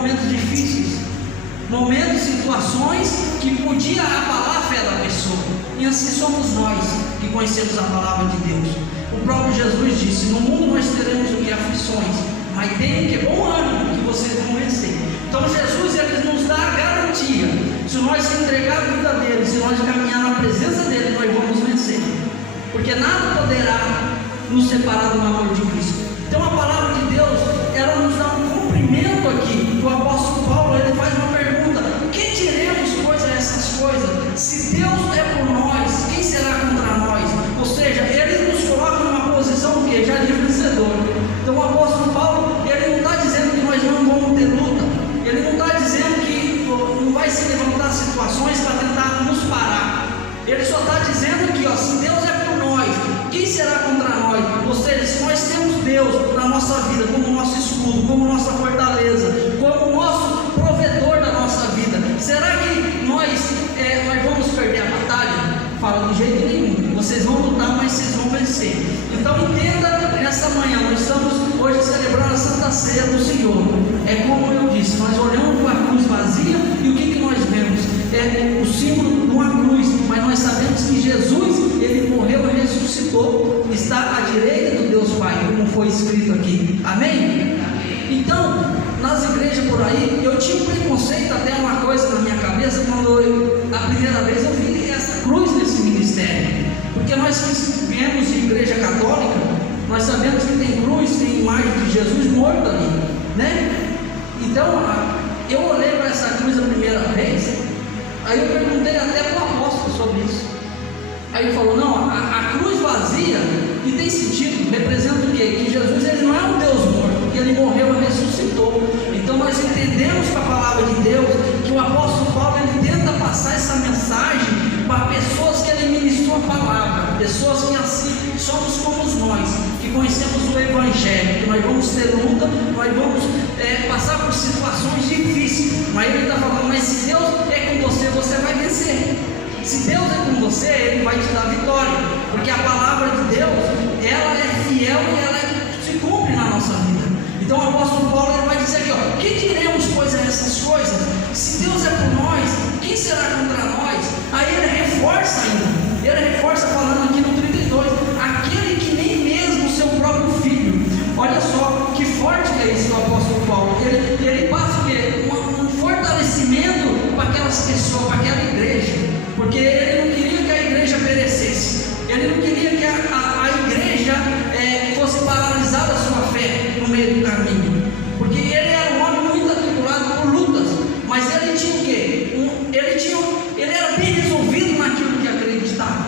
momentos difíceis, momentos, situações que podia abalar a fé da pessoa. E assim somos nós que conhecemos a palavra de Deus. O próprio Jesus disse: no mundo nós teremos o que? Aflições, mas tenham que bom ânimo, que vocês vão vencer. Então Jesus, ele nos dá a garantia: se nós entregar a vida dele, se nós caminhar na presença dele, nós vamos vencer, porque nada poderá nos separar do amor de Cristo. Então a palavra de Deus, ela nos dá um cumprimento aqui. O apóstolo Paulo, ele faz uma pergunta: que diremos, pois, a essas coisas? Se Deus é por nós, quem será contra nós? Ou seja, ele nos coloca numa posição o quê? Já de vencedor. Então o apóstolo Paulo, ele não está dizendo que nós não vamos ter luta, ele não está dizendo que não vai se levantar situações para tentar nos parar. Ele só está dizendo que, se Deus é por nós, quem será contra nós? Ou seja, se nós temos Deus na nossa vida como nosso escudo, como nossa fortaleza, como nosso provedor da nossa vida, será que nós vamos perder a batalha? Fala: de jeito nenhum. Vocês vão lutar, mas vocês vão vencer. Então entenda, nessa manhã nós estamos hoje celebrando a Santa Ceia do Senhor. É como eu disse, nós olhamos para a cruz vazia e o que nós vemos? É o símbolo de uma cruz, mas nós sabemos que Jesus, ele morreu e ressuscitou, está à direita do Deus Pai, como foi escrito aqui. Amém? Então, nas igrejas por aí, eu tinha um preconceito, até uma coisa na minha cabeça, quando a primeira vez eu vi essa cruz nesse ministério, porque nós que viemos de igreja católica, nós sabemos que tem cruz, tem imagem de Jesus morto ali, né? Então, eu olhei para essa cruz a primeira vez, aí eu perguntei até para o apóstolo sobre isso. Aí ele falou: não, a cruz vazia, e tem sentido, representa o quê? Que Jesus, ele não é um Deus morto, ele morreu e ressuscitou. Então nós entendemos com a palavra de Deus que o apóstolo Paulo, ele tenta passar essa mensagem para pessoas que ele ministrou a palavra, pessoas que assim somos como nós, que conhecemos o Evangelho, que nós vamos ter luta, nós vamos passar por situações difíceis, mas ele está falando: mas se Deus é com você, você vai vencer. Se Deus é com você, ele vai te dar vitória, porque a palavra de Deus, ela é fiel e ela se cumpre na nossa vida. Então o apóstolo Paulo, ele vai dizer aqui: que diremos, pois, a essas coisas? Se Deus é por nós, quem será contra nós? Aí ele reforça ainda, ele reforça falando aqui no 32, aquele que nem mesmo o seu próprio filho. Olha só que forte que é isso do apóstolo Paulo. Ele passa o quê? Um fortalecimento para aquelas pessoas, para aquela igreja, porque ele não queria que a igreja perecesse, ele não queria que a igreja fosse paralisada a sua fé no meio do caminho, porque ele era um homem muito atribulado por lutas, mas ele tinha o quê? Ele era bem resolvido naquilo que acreditava.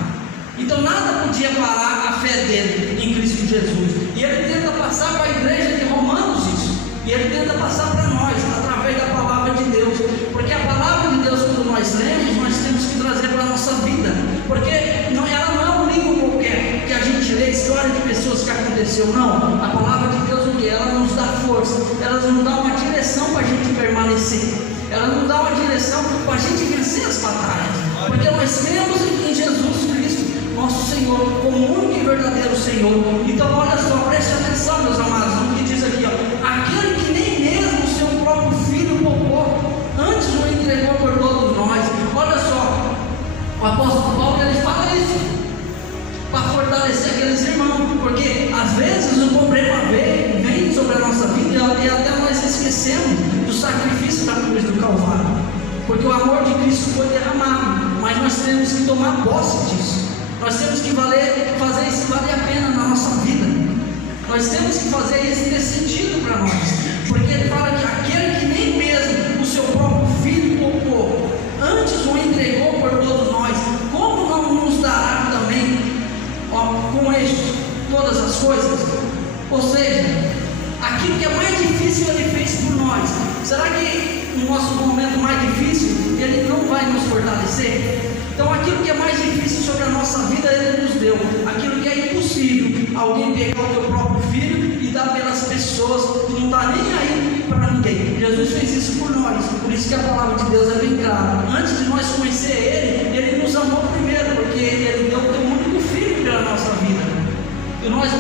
Então nada podia parar a fé dele em Cristo Jesus. E ele tenta passar para a igreja de Romanos isso, e ele tenta passar para nós através da palavra de Deus, porque a palavra de Deus, quando nós lemos, nós temos que trazer para a nossa vida, porque ela não é um livro qualquer que a gente lê história de pessoas que aconteceu. Não, a palavra de Deus, o que? Ela nos dá força, ela nos dá uma direção para a gente permanecer, ela nos dá uma direção para a gente vencer as batalhas, porque nós cremos em Jesus Cristo, nosso Senhor, como único e verdadeiro Senhor. Então olha só, preste atenção, meus amados, no que diz aqui: aquele que nem mesmo o seu próprio filho poupou, antes o entregou por todos nós. Olha só, o apóstolo Paulo, ele fala isso para fortalecer aqueles irmãos, porque às vezes o problema vem sobre a nossa vida e até nós esquecemos do sacrifício da cruz do Calvário, porque o amor de Cristo foi derramado, mas nós temos que tomar posse disso, nós temos que fazer isso valer a pena na nossa vida, nós temos que fazer isso ter sentido para nós, porque ele fala que aquele que nem mesmo o seu próprio filho poupou, antes o entregou por todos nós, como não nos dará também com este todas as coisas? Ou seja, aquilo que é mais difícil ele fez por nós. Será que no nosso momento mais difícil ele não vai nos fortalecer? Então aquilo que é mais difícil sobre a nossa vida ele nos deu, aquilo que é impossível alguém pegar o teu próprio filho e dar pelas pessoas que não está nem aí para ninguém. Jesus fez isso por nós, por isso que a palavra de Deus é bem clara. Antes de nós conhecer ele nos amou primeiro, porque ele deu o teu único filho pela nossa vida, e nós